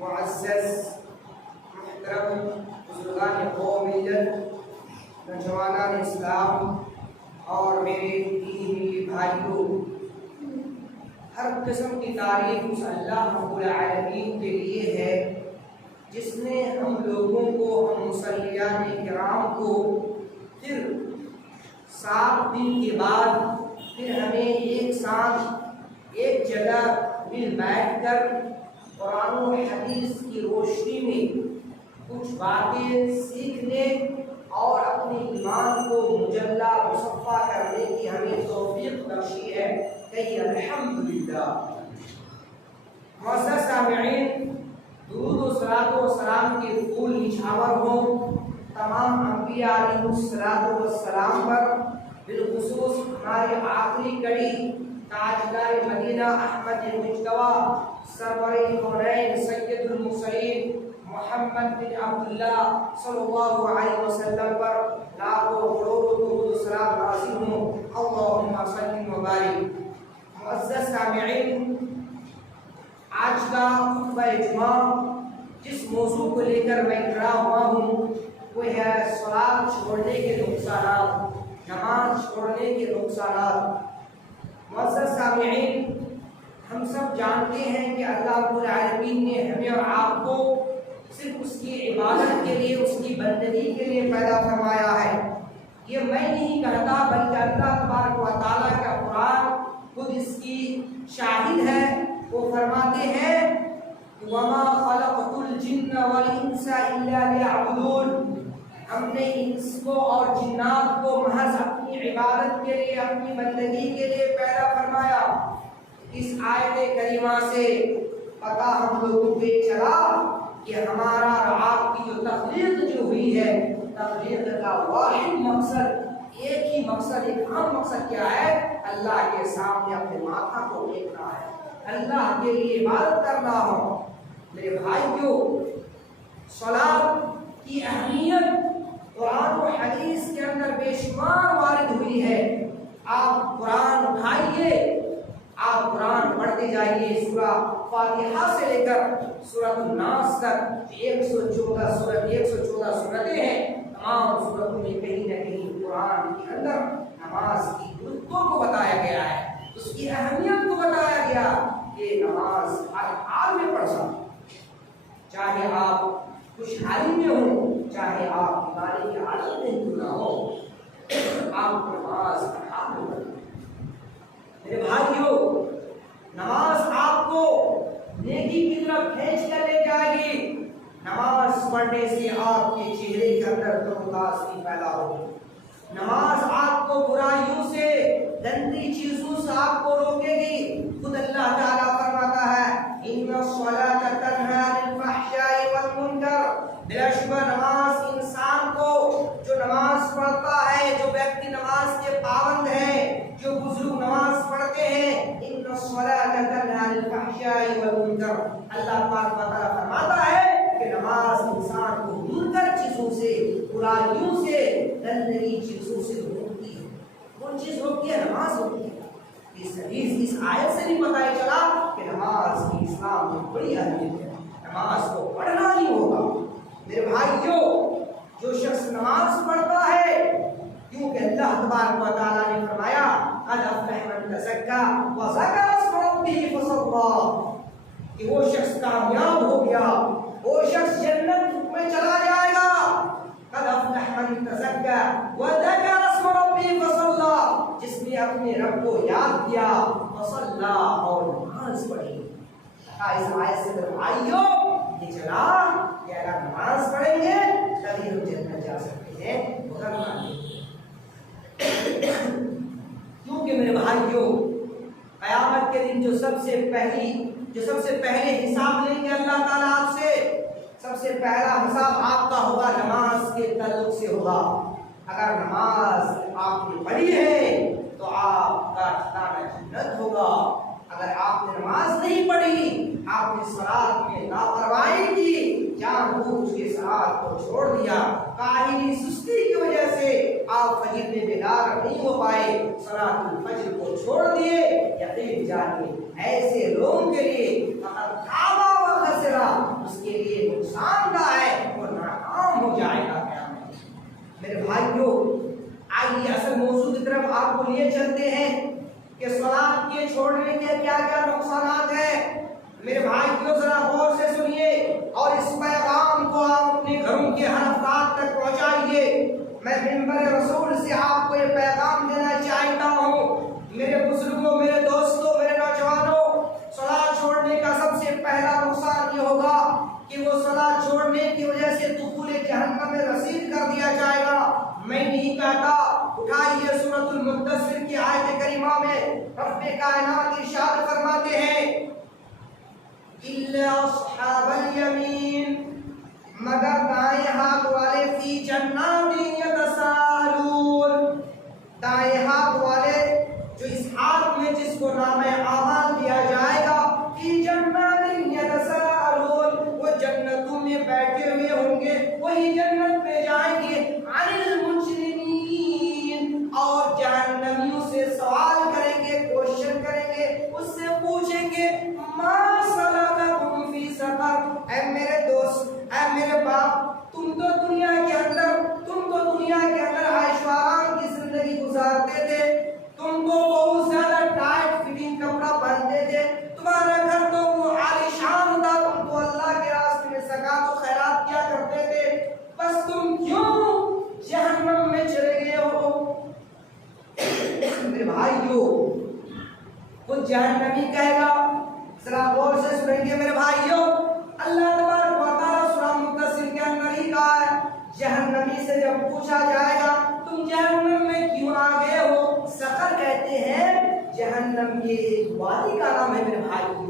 معزز محترم بزرگان قوم ملت، نوجوانان اسلام اور میرے دینی بھائیوں، ہر قسم کی تعریف اس اللہ رب العالمین کے لیے ہے جس نے ہم لوگوں کو، ہم مصلیان کرام کو پھر 7 دن کے بعد پھر ہمیں ایک ساتھ ایک جگہ مل بیٹھ کر قرآن و حدیث کی روشنی میں کچھ باتیں سیکھنے اور اپنے ایمان کو مجلہ مصفا کرنے کی ہمیں توفیق بخشی ہے۔ کہیے الحمدللہ۔ معزز سامعین، درود و صلوات و سلام کے پھول نچھاور ہوں تمام انبیاء علیہ السلام پر، بالخصوص ہمارے آخری کڑی تاجدار مدینہ احمد مجتبی سرور کونین سید المرسلین محمد بن عبداللہ صلی اللہ علیہ وسلم پر لاکھوں کروڑوں درود و سلام نازل ہوں۔ اللہم صل و بارک۔ معزز سامعین، آج کا خطبہ جمعہ جس موضوع کو لے کر میں کھڑا ہوا ہوں وہ ہے صلاۃ چھوڑنے کے نقصانات، نماز چھوڑنے کے نقصانات۔ معزز سامعین، ہم سب جانتے ہیں کہ اللہ رب العالمین نے ہمیں اور آپ کو صرف اس کی عبادت کے لیے، اس کی بندگی کے لیے پیدا فرمایا ہے۔ یہ میں نہیں کہتا بلکہ اللہ تبارک و تعالیٰ کا قرآن خود اس کی شاہد ہے۔ وہ فرماتے ہیں وَمَا خَلَقْتُ الْجِنَّ وَالْإِنسَ إِلَّا لِيَعْبُدُونَ، ہم نے انس کو اور جنات کو محض اپنی عبادت کے لیے، اپنی بندگی کے لیے پیدا فرمایا۔ اس آیت کریمہ سے پتہ ہم لوگوں کو چلا کہ ہمارا اور آپ کی جو تخلیق جو ہوئی ہے، تخلیق کا واحد مقصد، ایک ہی مقصد، ایک عام مقصد کیا ہے؟ اللہ کے سامنے اپنے ماتھا کو ٹیکنا ہے، اللہ کے لیے عبادت کرنا ہو۔ میرے بھائیوں، صلاۃ کی اہمیت قرآن و حدیث کے اندر بے شمار وارد ہوئی ہے۔ آپ قرآن اٹھائیے، آپ قرآن پڑھتے جائیے، سورہ فاتحہ سے لے کر سورۃ الناس تک 114 سورتیں ہیں۔ تمام سورتوں میں کہیں نہ کہیں قرآن کے اندر نماز کی گرتوں کو بتایا گیا ہے، اس کی اہمیت کو بتایا گیا کہ نماز ہر حال میں پڑھ سکتے، چاہے آپ خوشحالی میں ہوں، چاہے آپ بیماری کی حالت میں کیوں نہ ہو، آپ نماز ہر حال میں پڑھیں۔ میرے بھائیوں، نماز آپ کو نیکی کی طرف کھینچ کر لے جائے گی۔ نماز پڑھنے سے آپ کے چہرے کے اندر تروتازگی پیدا ہوگی۔ نماز آپ کو برائیوں سے، گندی چیزوں سے آپ کو روکے گی۔ خود اللہ تعالیٰ فرماتا ہے ان الصلاۃ تنہی عن الفحشاء والمنکر، بلا شبہ نماز انسان کو، جو نماز پڑھتا ہے، جو ویکتی نماز کے پابند ہے، جو بزرگ نماز پڑھتے ہیں، ان الصلاۃ تنہی عن الفحشاء والمنکر، اللہ تبارک و تعالیٰ فرماتا ہے کہ نماز انسان کو منکر چیزوں سے، برائیوں سے، گندگی چیزوں سے روکتی ہے۔ کون چیز روکتی ہے؟ نماز روکتی ہے۔ اس حدیث، اس آیت سے بھی پتہ چلا کہ نماز کی اسلام میں بڑی اہمیت ہے، نماز کو پڑھنا ہی ہوگا۔ میرے بھائیوں، جو شخص نماز پڑھتا ہے، کیونکہ اللہ تبارک و تعالیٰ نے فرمایا قد افلح من تزکا وذکر اسم ربہ فصلی، کہ وہ شخص کامیاب ہو گیا، وہ شخص جنت میں چلا جائے گا۔ قد افلح من تزکا وذکر اسم ربہ فصلی، جس نے اپنے رب کو یاد کیا، فصلی، اور نماز پڑھی۔ اس آیت سے بھائیوں یہ چلا کہ اگر نماز پڑھیں گے تبھی ہم جنت جا سکتے ہیں، ورنہ نہیں۔ کیونکہ میرے بھائیوں، قیامت کے دن جو سب سے پہلے حساب لیں گے اللہ تعالیٰ آپ سے، سب سے پہلا حساب آپ کا ہوگا نماز کے تعلق سے ہوگا۔ اگر نماز آپ نے پڑھی ہے تو آپ کا ٹھکانہ جنت ہوگا۔ اگر آپ نے نماز نہیں پڑھی، آپ نے صلاۃ میں لاپرواہی کی، جان بوجھ کے صلاۃ کو چھوڑ دیا، کاہلی سستی کی وجہ سے آپ فجر میں بیدار نہیں ہو پائے، صلاۃ الفجر کو چھوڑ دیے، یقین جانیے ایسے لوگوں کے لیے فقط خاب و خسرا، اس کے لیے نقصان دہ ہے اور ناکام ہو جائے گا قیامت۔ میرے بھائیوں، آئیے اصل موضوع کی طرف آپ کو لیے چلتے ہیں کہ صلاۃ کے چھوڑنے کے کیا کیا نقصانات ہیں۔ میرے بھائیوں ذرا غور سے سنیے اور اس پیغام کو آپ اپنے گھروں کے ہر افراد تک پہنچائیے۔ میں منبر رسول سے آپ کو یہ پیغام دینا چاہتا ہوں، میرے بزرگوں، میرے دوستوں، میرے نوجوانوں، صلاۃ چھوڑنے کا سب سے پہلا نقصان یہ ہوگا کہ وہ صلاۃ چھوڑنے کی وجہ سے دخول جہنم میں رسید کر دیا جائے گا۔ میں نہیں کہتا، اٹھائیے سورۃ المدثر کی آیت کریمہ میں رب کائنات ارشاد فرماتے ہیں اِلَّا أَصْحَابَ الْيَمِينِ، مگر دائیں ہاتھ والے فی جنات یتساءلون، دائیں ہاتھ والے جو اس حال میں جس کو نام اعمال دیا جائے گا، فی جنات یتساءلون، وہ جنتوں میں بیٹھے ہوئے ہوں گے، وہی جنت میں جائیں گے، عن المجرمین، اور جہنمیوں سے سوال کریں گے، کوشچن کریں گے، اس سے پوچھیں گے ما سلککم فی سقر، اے میرے دوست، اے میرے باپ، تم تو دنیا کے اندر عیش و آرام کی زندگی گزارتے تھے، تم کو بہت زیادہ ٹائٹ فٹنگ کپڑا پہنتے تھے، تمہارا گھر تو وہ عالیشان تھا، تم تو اللہ کے راستے میں زکات و خیرات کیا کرتے تھے، بس تم کیوں جہنم میں چلے گئے ہو؟ میرے بھائیو، وہ جہنمی کہے گا، ذرا غور سے سنیں گے میرے بھائیو، اللہ تبارک و تعالیٰ سورہ مدثر کے اندر ہی کہا ہے، جہنمی سے جب پوچھا جائے گا تم جہنم میں کیوں آ گئے ہو؟ سقر کہتے ہیں جہنم کے ایک وادی کا نام ہے میرے بھائی،